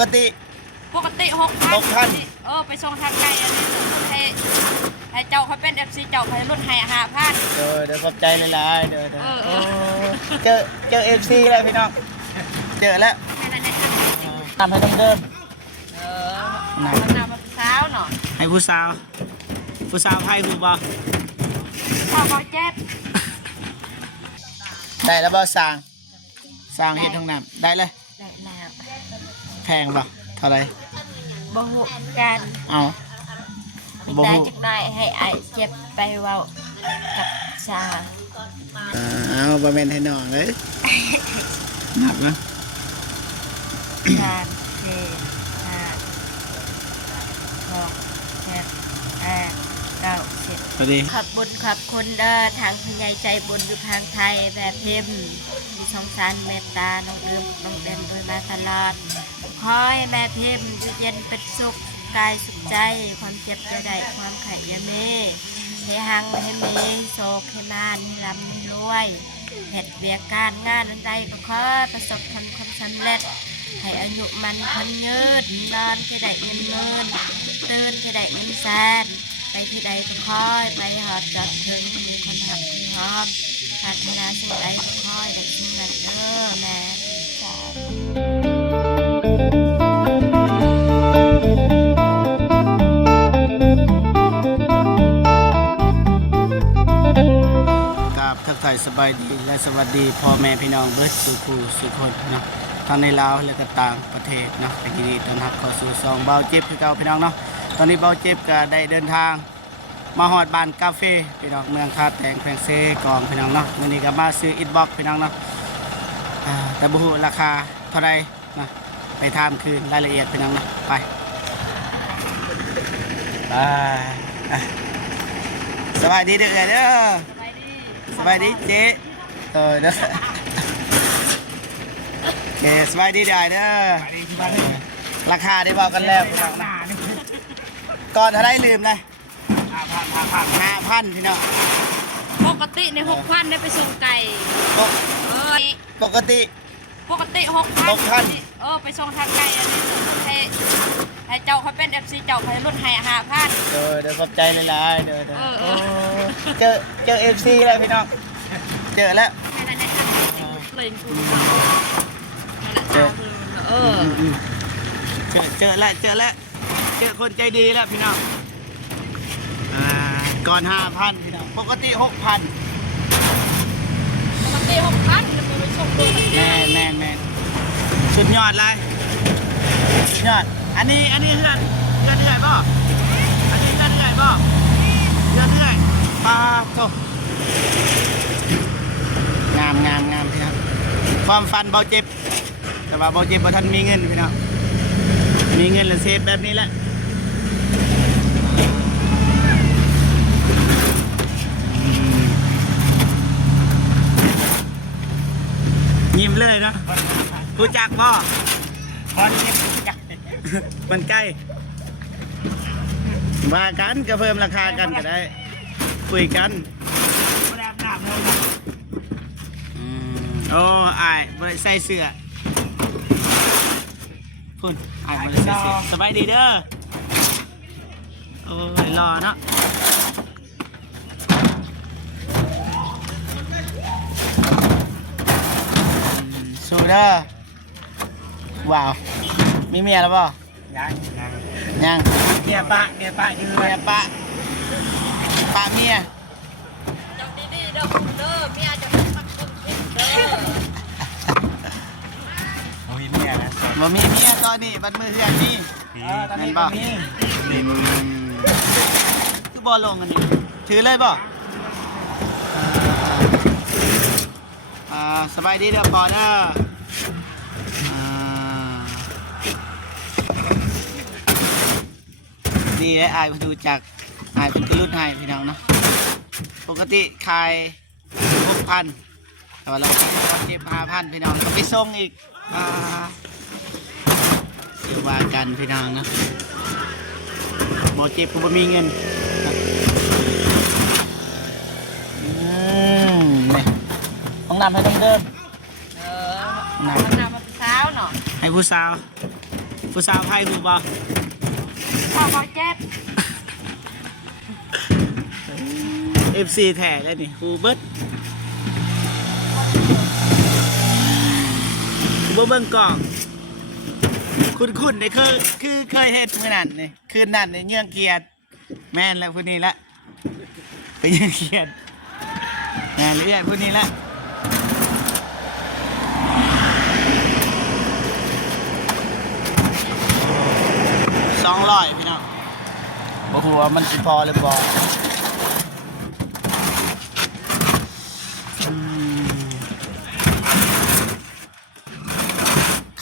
กติ6,000 6,000ไปส่งทางไกลอันนี้ให้เจ้าเขาเป็น FC เจ้าให้รุ่นให้5,000เดี๋ยวขอบใจหลายๆเดี๋ยวเจอ FC แล้วพี่น้องเจอแล้วทำให้เดิมมันนำมาสาวเนาะให้ผู้สาวไพ่ผู้บ่พ่อเจ็บได้แล้วบ่สร้างเฮ็ดห้องน้ำได้เลยได้แล้ว แพงบ่เท่าไหร่บ่ฮู้กันเอาบ่ฮู้จักได้ให้ไอ้เจ็บไปเว้ากับสาวเอาบ่แม่นให้น้องเลยนับนะ3 4 5 6 7 8 9 10สวัสดีขอบบุญขอบคุณทางผู้ใหญ่ใจบุญอยู่ทางไทยแบบพิมพ์มีสงสารเมตตาน้องน้องเด่นโดยมาตลอดขอให้แม่พิมพ์อยู่เย็นเป็นสุขกายสุขใจความเจ็บจะได้ความไข่ยาเมให้หังให้มีโศกให้มานให้ลำให้รวยเหตุเบียการงานใดก็ขอประสบความสำเร็จให้อายุมันคนยืดนอนที่ได้เงินหมื่นตื่นที่ได้เงินแสนไปที่ใดก็คอยไปหอดจอดถึงมีคนหักคนหอมปรารถนาสิ่งใดก็คอยได้สิ่งนั้นเด้อแม่กับทักทายสบายดีและสวัสดีพ่อแม่พี่น้องเบิร์ดสุขูสุขคนนะทั้งในลาวและก็ต่างประเทศนะเป็นยินดีต้อนรับเข้าสู่ซองเบาเจ็บคือเก่าพี่น้องเนาะตอนนี้เบาเจ็บก็ได้เดินทางมาฮอดบ้านกาแฟพี่น้องเมืองคาแตงแพงเซกองพี่น้องเนาะวันนี้ก็มาซื้ออิฐบล็อกพี่น้องเนาะแต่บ่ฮู้ราคาเท่าไรนะไปถามคืนรายละเอียดพี่น้องเนาะไปสบายดีเด้อเด้อสบายดีเจ๊เด้อสบายดีได้เด้อราคาได้บอกกันแล้วก่อนเท่าไรลืมเลย5,000พี่น้องปกติใน6,000ได้ไปส่งไก่ปกติ6,000ไปส่งทางไกลอันนี้ให้เจ้าเขาเป็น FC เจ้าให้รุ่นให้5,000เดี๋ยวขอบใจหลายๆเดี๋ยวเจอ FC แล้วพี่น้องเจอแล้วเจอแล้วเจอคนใจดีแล้วพี่น้องก่อน 5,000พี่น้องปกติ 6,000จะไปส่งตัวแม่สุดยอดเลยสุดยอดอันนี้เฮือนเรื่อยป่ะอันนี้เฮือนเรื่อยป่ะเรื่อยปลาโตงามพี่น้องความฟันเบาเจ็บแต่ว่าเบาเจ็บเพราะท่านมีเงินพี่น้องมีเงินและเซฟแบบนี้แหละยิ้มเลยเนาะรู้จักบ่มันใกล้ว่ากันก็เพิ่มราคากันก็ได้คุยกันโอ้อายบริใส่เสื้อคุณอายบริใส่เสื้อสบายดีเด้อโอ้ยรอเนาะสูเด้อว้าวมีเมียแล้วป่ะยังเมียปะเมียปะเมียจังดีๆเด้อคุณเด้อเมียจะเป็นสักคนผิดเด้อมีเมียนะบ่มีเมียตอนนี้บัดมือเฮือนนี่ตอนนี้บ่คือบ่ลงอันนี้ถือเลยบ่สบายดีเด้อก่อนเด้อดีเลยอายดูจากอายเป็นกระลุ่นให้พี่น้องเนาะปกติขาย 6,000แต่ว่าเราเจ็บ 5,000พี่น้องก็ไปส่งอีกเดี๋ยวว่ากันพี่น้องนะบ่เจ็บก็บ่มีเงินนี่ต้องนำให้เดิมมันนำมาสาวเนาะให้ผู้สาว ผู้สาวไทยฮู้บ่ พอเจ็บ FC แท้แล้วนี่ฮู้เบิดบ่เบิ่งกล้องคุ้นๆได้คือเคยเฮ็ดมื้อนั้นนี่คืนนั้นนี่เยื่องเกียรติแม่นแล้วผู้นี้ละไปเยื่องเกียรติแม่นเรื่อยผู้นี้ละ200พี่น้องบ่ฮู้ว่ามันสิพอหรือบ่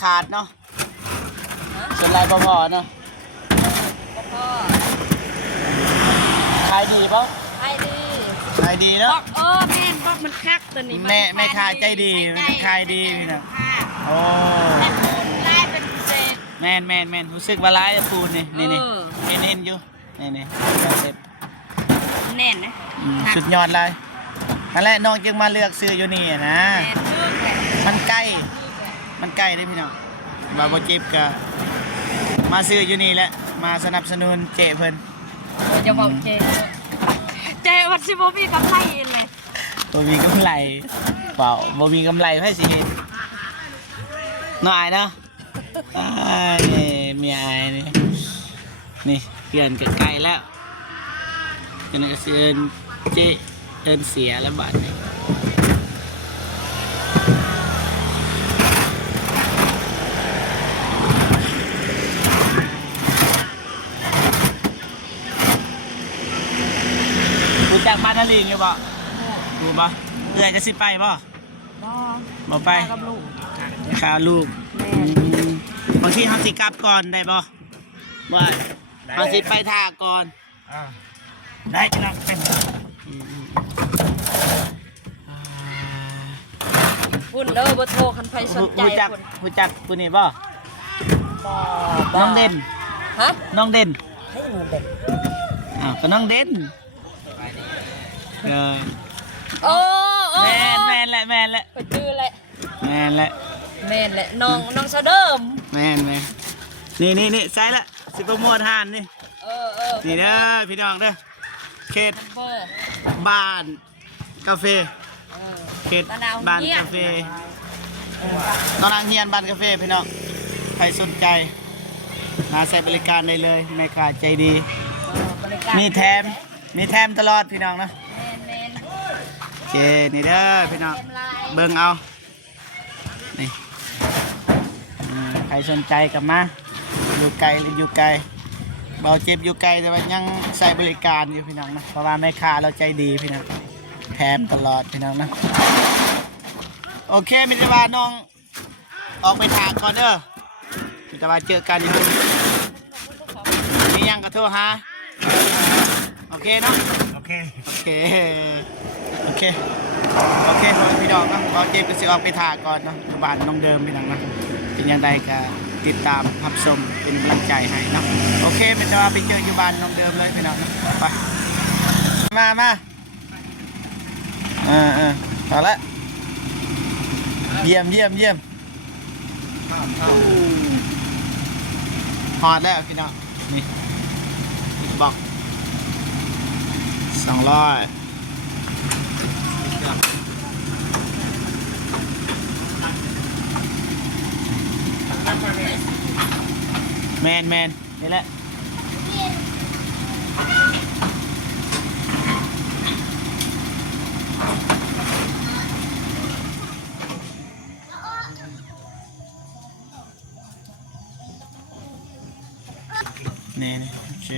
ขาดเนาะส่วนลายพอเนาะ พ่อ ขายดีป่ะ ไอ้ดี ขายดีเนาะ แม่บอกมันคักตัวนี้ แม่ขายใจดีขายดีพี่น้องโอ้ แต่ปูนลายเป็นเศษ แม่นรู้สึกว่าร้ายปูนนี่เห็นอยู่นี่เสร็จ แน่นนะ สุดยอดเลยนั่นแหละน้องจึงมาเลือกซื้ออยู่นี่นะ แน่นลูกแหละ มันใกล้เลยพี่น้องบาโบจิบก็มาซื้ออยู่นี่แหละมาสนับสนุนเจเพิ่น จะบอกเจวันสิบมีกำไรเลย บ่มีกำไรเปล่าบ่มีกำไรให้สิเห็นน้องอายเนาะนี่เมียอายนี่เปลี่ยนใกล้แล้วจนกระเซินเจเอินเสียแล้วบาดนี้รู้จักบ้านนาลิงอยู่บ่รู้บ่เอื้อยจะสิไปบ่บ่ไป กับลูก ข้าลูกบางทีเขาสิกลับก่อนได้บ่ว่าเขาสิไปท่าก่อนได้จะนักเป็น คุณเด้อบ่โทรคันไฟสนใจ รู้จักผู้นี้บ่น้องเด่น ฮะ น้องเด่น ให้หนูเด็ก อ้าวก็น้องเด่นโอ้แม่นแหละ ก็ชื่อแหละ แม่นแหละ แม่นแหละน้องเสดิม แม่นนี่ใส่ละสิโปรโมทหานนี่นี่เด้อพี่น้องเด้อเขตบ้านกาแฟเขตบ้านกาแฟน้องนางเฮียนบ้านกาแฟพี่น้องใครสนใจมาใช้บริการได้เลยแม่ค้าใจดีมีแถมตลอดพี่น้องนะเจนี่เด้อพี่น้องเบิ่งเอานี่ใครสนใจกับมาอยู่ไกลหรืออยู่ไกลเบาเจ็บอยู่ไกลแต่ว่ายังใช้บริการอยู่พี่น้องนะเพราะว่าแม่ค้าเราใจดีพี่น้องแถมตลอดพี่น้องนะโอเคมิตรบาน้องออกไปทางก่อนเด้อมิตรบาเจอกันอยู่มียังกระโทรหาโอเคเนาะโอเคพี่น้องนะเราเจ็บก็จะออกไปถ่าก่อนเนาะบ้านน้องเดิมพี่น้องนะเป็นยังไงก็ติดตามรับชมเป็นกำลังใจให้เนาะโอเคมันจะไปเจออยู่บ้านน้องเดิมเลยพี่น้องนะไปมาเอาละเยี่ยมฮอดแล้วพี่น้องนี่บอก200แมนนี่แหละนี่โอเค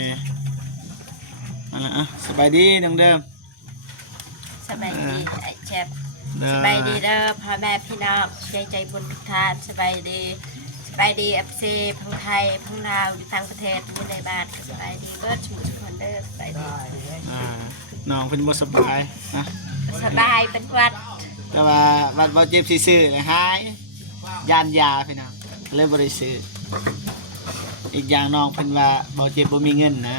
เอาละสบายดีน้องเดิม สบายดีไอ้เชฟสบายดีเด้อพ่อแม่พี่น้องใจบุญทุกท่านสบายดีเอฟซีพังไทยพังลาวอยู่ต่างประเทศอยู่ในบ้านสบายดีเบิร์ดชุมทุกคนเด้อสบายดี น้องเป็นบ่สบายนะ สบายเป็นหวัด แต่ว่าวัดบ่เจ็บซื่อๆหายยานยาพี่น้องเลยบ่ได้ซื้ออีกอย่างน้องเพิ่นว่าบ่เจ็บบ่มีเงินนะ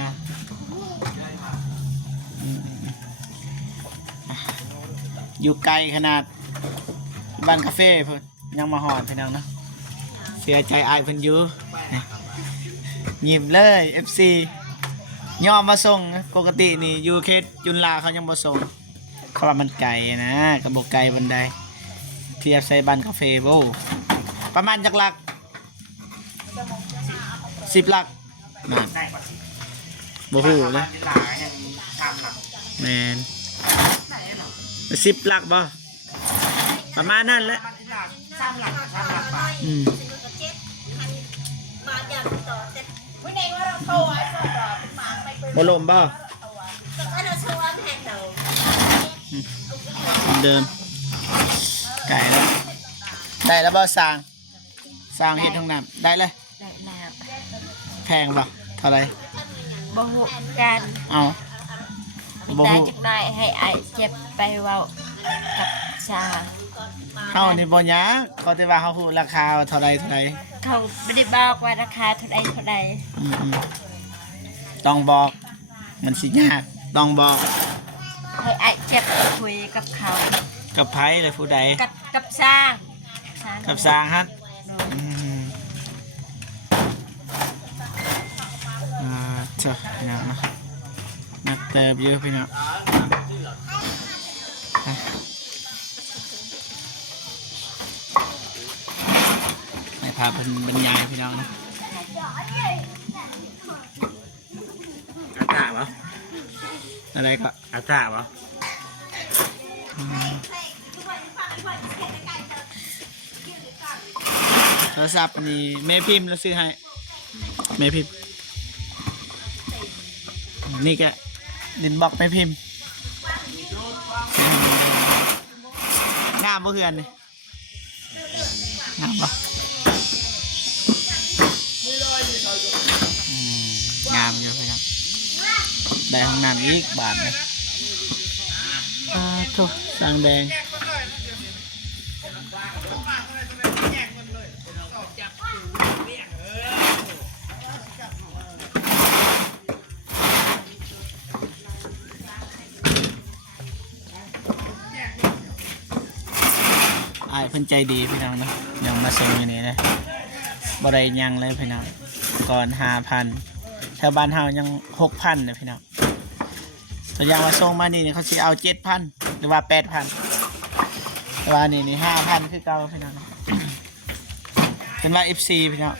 อยู่ไกลขนาดบ้านกาแฟเพิ่นยังมาหอดพี่น้องเนาะเสียใจอายเพิ่นอยู่ ยิ้มเลย FC ยอมมาส่งนะปกตินี่ยูเคสจุนลาเขายังมาส่งเขาว่ามันไก่นะกระบอกไก่บันไดเทียบใส่บันคาเฟ่โบประมาณจักหลัก10 หลักนั่นบ่ฮู้เลยแมน10 หลักบ่ประมาณนั้นแหละอืมบ่ลมบ่เดิมไก่แล้วได้แล้วบ่สร้างเฮ็ดห้องน้ำได้เลย ได้แล้ว แพงบ่เท่าไหร่ บ่ฮู้กัน เอาบ่ ได้ ฮู้ จักหน่อยให้ไอ้เจ็บไปเว้ากับชา เฮานี่บ่ยากก็แต่ว่าเฮาฮู้ราคาว่าเท่าไหร่เขาไม่ได้บอกว่าราคาเท่าใด อืมต้องบอกมันสิยากต้องบอก ให้ไอ้เจ็บคุยกับเขา กับไผเลยผู้ใด กับสร้าง กับสร้างฮัดอืมเจ้าพี่น้องนะนักเติบเยอะพี่น้องให้พาเป็นบรรยายพี่น้องนะอากาศวะอะไรก็อากาศวะโทรศัพท์นี่แม่พิมพ์แล้วซื้อให้แม่พิมพ์นี่แกดินบอกแม่พิมพ์ซื้อให้แม่งามบ่เพื่อนนี่งามบ่งามเยอะไปครับได้ห้องน้ำอีกบาทเลยโถสร้างแดงอ้ายเพิ่นใจดีพี่น้องนะยังมาส่งอยู่นี่นะบ่ได้ยังเลยพี่น้องก่อน 5,000 แถวบ้านเฮายัง 6,000นะพี่น้องตัวอย่างว่าส่งมานี่เขาสิเอา 7,000 หรือว่า 8,000 แต่ว่านี่ 5,000 คือเก่าพี่น้องเป็นว่า FC พี่น้อง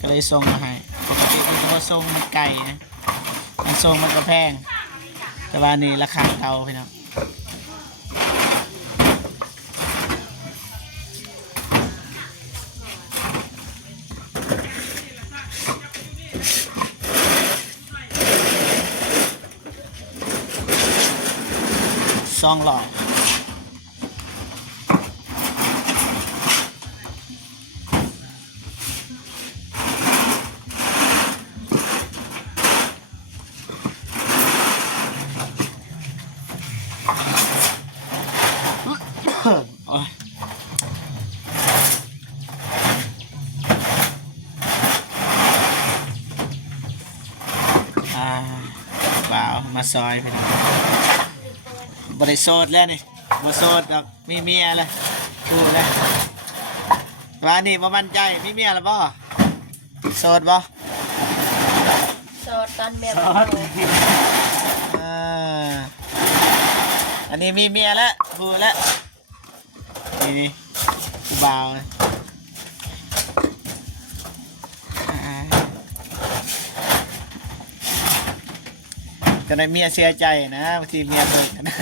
ก็เลยส่งมาให้ปกติคือว่าส่งมันไก่นะมันส่งมันก็แพงแต่ว่านี่ราคาเก่าพี่น้องซองหล่อโอ้ยบ่าวมาซอยพี่น้องบริโซดแล้วนี่บริโซดดอกมีเมียเลยดูเลยร้านนี้บ่มั่นใจมีเมียแล้วบ่โสดบ่ โสดตอนเมีย โสดอันนี้มีเมียแล้วพูดแล้วนี่กูบ่าวเลยจะได้เมียเสียใจนะบางทีเมียเบิกนะ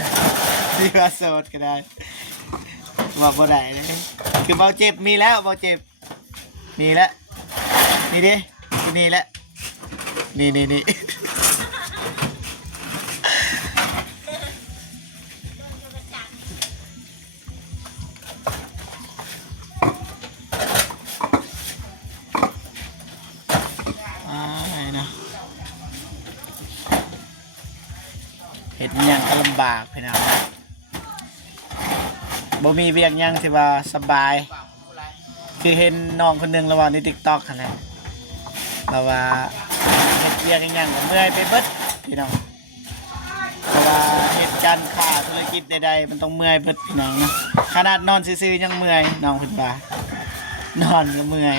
ที่ว่าโสดก็ได้บอกบ่ได้เลยคือเบาเจ็บมีแล้วเบาเจ็บมีแล้วนี่ดินี่แล้วนี่นะเห็ดยังก็ลำบากพี่น้องบ่มีเวียงยังที่ว่าสบายคือเห็นน้องคนหนึ่งระหว่างใน TikTok นั่นแหละเราว่าเฮ็ดเวียงยังก็เมื่อยไปเบิดพี่น้องเพราะว่าเหตุการณ์ค้าธุรกิจใดๆมันต้องเมื่อยเบิดพี่น้องนะขนาดนอนซื่อๆยังเมื่อยน้องเพิ่นว่านอนก็เมื่อย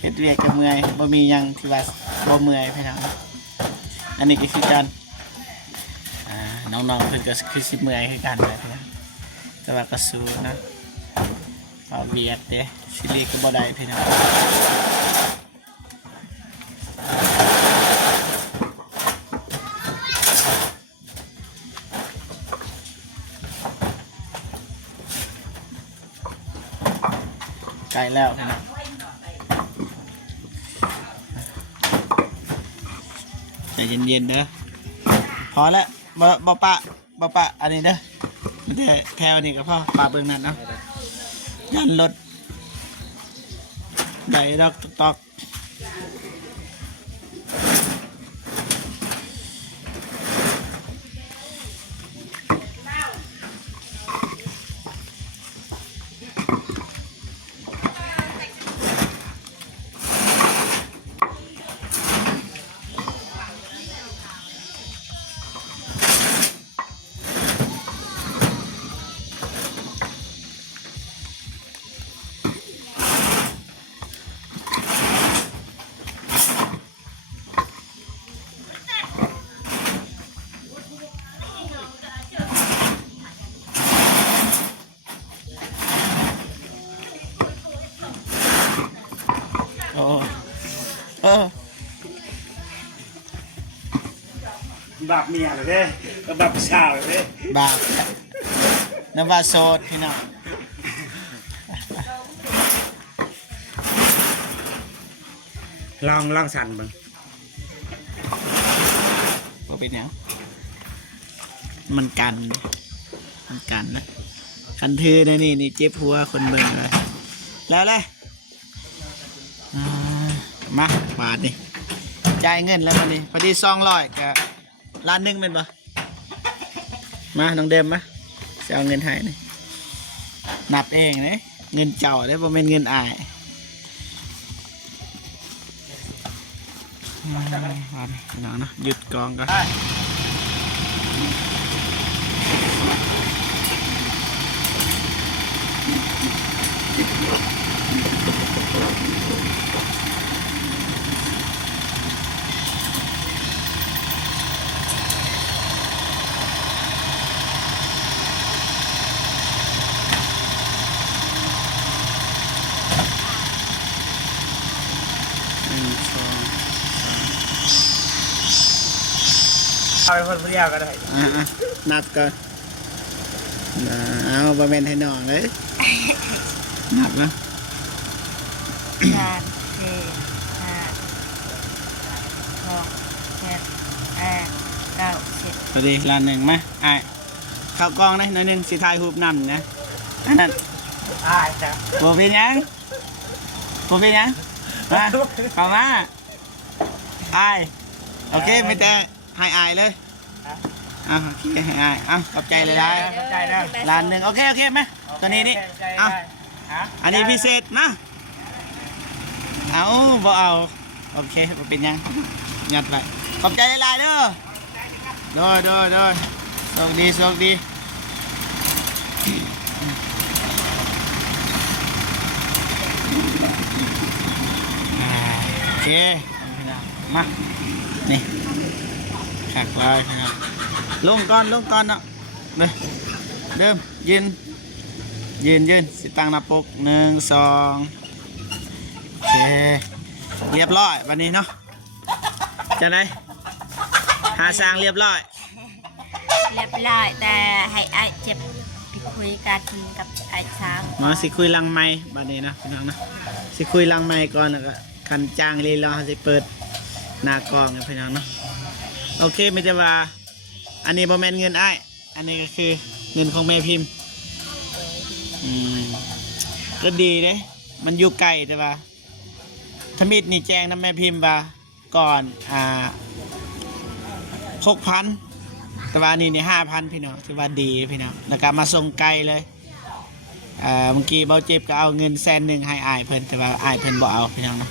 เฮ็ดเวียกกับเมื่อยบ่มีหยังที่ว่าบ่เมื่อยพี่น้องอันนี้ก็คือกันน้องๆเพิ่นก็คือสิเมื่อยคือกันเลยพี่น้องแต่ว่าก็สู้นะเอาเวียดเด้สิเลีก็บ่ได้พี่น้องใกล้แล้วพี่น้องใจเย็นๆเด้อพอแล้วบ่ปะอันนี้เด้อมันจะแถวนี้ก็พอปะเบื้องนั้นเนาะยันรถได้ดอกตอกบาปเมียเลยเด้ก็บาปผู้ชายเลยเด้ บาปน้ำว่าโสดพี่น้อง ลองสั่นบ้าง บ่เป็นหยังมันกันนะคันทือนะนี่เจ็บหัวคนเบิ่งเลยแล้วเลยมาบาทนี่จ่ายเงินแล้วมันนี่พอดี200กับล้านหนึ่งเป็นปะมาน้องเดมมาจะเอาเงินให้นี่นับเองเนี่ยเงินเจ้าได้บ่เป็นเงินอายน้องนะหยุดกองก่อนเอาไปคนเดียวก็ได้ นับก่อนเอาบะเมนให้น้องเลยนับนะ 3 4 5 6 7 8 9 10 พอดีล้านหนึ่งไหมข้าวกล้องนะหน่อยหนึ่งสีทายหูบนำนะอันนั้น จ้ะ โบเป็นยังมาเข้ามาอายโอเคไม่แต่ให้อายเลยโอเคให้อายขอบใจเลยได้ ใจนะ ล้านหนึ่งโอเคไหมตัวนี้นี่อันนี้พิเศษนะเอาบ่เอาโอเคบ่เป็นยังยัดไปขอบใจหลายๆเด้อโดยโชคดีโอเคมานี่ขักเลยนะครับลงก่อนเนาะเดิมยืนสิตังหน้าปก1 2โอเคเรียบร้อยวันนี้เนาะจะได้หาสร้างเรียบร้อย แต่ให้ไอ้เจ็บไปคุยกันกับไอ้ช้าง มาสิคุยลังไม้บัดนี้นะพี่น้องนะสิคุยลังไม้ก่อนแล้วก็คันจ้างลีรอสิเปิดหน้ากล้องนะพี่น้องเนาะโอเคไม่จะว่าอันนี้บ่แม่นเงินอ้ายอันนี้ก็คือเงินของแม่พิมพ์ก็ดีเด้มันอยู่ไกลแต่ว่าทมิดนี่แจ้งนะแม่พิมพ์ว่าก่อน6,000แต่ว่านี่5,000พี่น้องถือว่าดีพี่น้องแล้วก็มาส่งไกลเลยเมื่อกี้เบาเจ็บก็เอาเงิน100,000ให้อายเพิ่นแต่ว่าอายเพิ่นบ่เอาพี่น้องนะ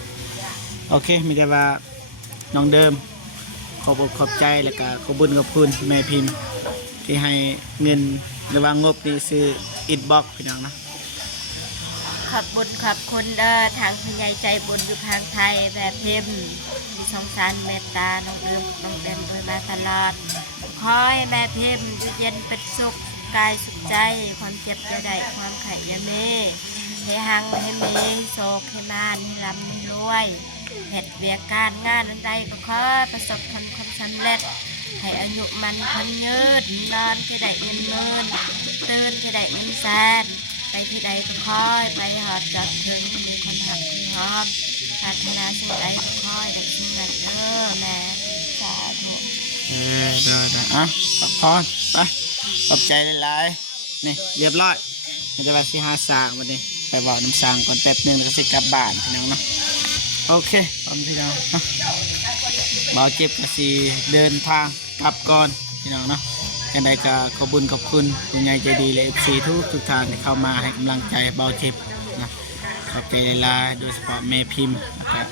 โอเคมีแต่ว่าน้องเดิมขอบใจแล้วก็ขอบคุญขอบคุณแม่พิมพ์ที่ให้เงินระหว่างงบนี่ซื้ออิฐบล็อกพี่น้องนะ ขอบบุญขอบคุณทางผู้ใหญ่ใจบุญอยู่ทางไทยแบบเพ็มที่สงสารเมตตาน้องเอิมน้องแดนโดยมาตลอดขอให้แม่เพ็มอยู่เย็นเป็นสุขกายสุขใจความเจ็บจะได้ความไข่ยาเมให้หังให้เมให้โศกให้มานให้ลำให้รวยเหตุเวียกการงานอันใดก็ขอประสบความสำเร็จให้อายุมันคนยืดนอนที่ได้เงินหมื่นตื่นที่ได้เงินแสนไปที่ใดก็คอยไปหอดจอดถึงมีคนหักคนหอมปรารถนาสิ่งใดก็คอยได้สิ่งนั้นเด้อแม่สาธุ เดี๋ยวอ่ะพักผ่อนไปขอบใจหลายๆนี่เรียบร้อยมันจะไปสิหาสางวันนี้ไปบอกน้ำสางก่อนแป๊บนึงแล้วก็สิกลับบ้านพี่น้องเนาะโอเคพร้อมพี่น้องเนาะบ่าวเจ็บก็สิเดินทางกลับก่อนพี่น้องเนาะกันใดก็ขอบคุญขอบคุณผู้ใหญ่ใจดีและ FC ทุกท่านที่เข้ามาให้กำลังใจบ่าวเจ็บนะขอบใจหลายๆโดยเฉพาะแม่พิมพ์นะครับ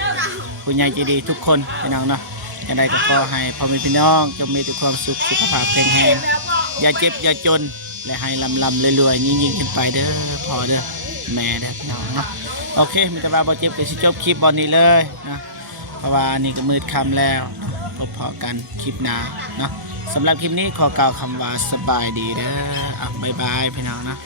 ผู้ใหญ่ใจดีทุกคนพี่น้องเนาะกันใดก็ขอให้พ่อแม่พี่น้องจงมีแต่ความสุขสุขภาพแข็งแรงอย่าเจ็บอย่าจนและให้ลำรวยๆยิ่งขึ้นไปเด้อพอเด้อแม่เด้อพี่น้องเนาะโอเคมีแต่ว่าบ่าวเจ็บก็สิจบคลิปบอลนี้เลยนะเพราะว่านี่ก็มืดค่ำแล้วพบพอกันคลิปหน้าเนาะสำหรับคลิปนี้ขอกล่าวคำว่าสบายดีเด้อบ๊ายบายพี่น้องนะ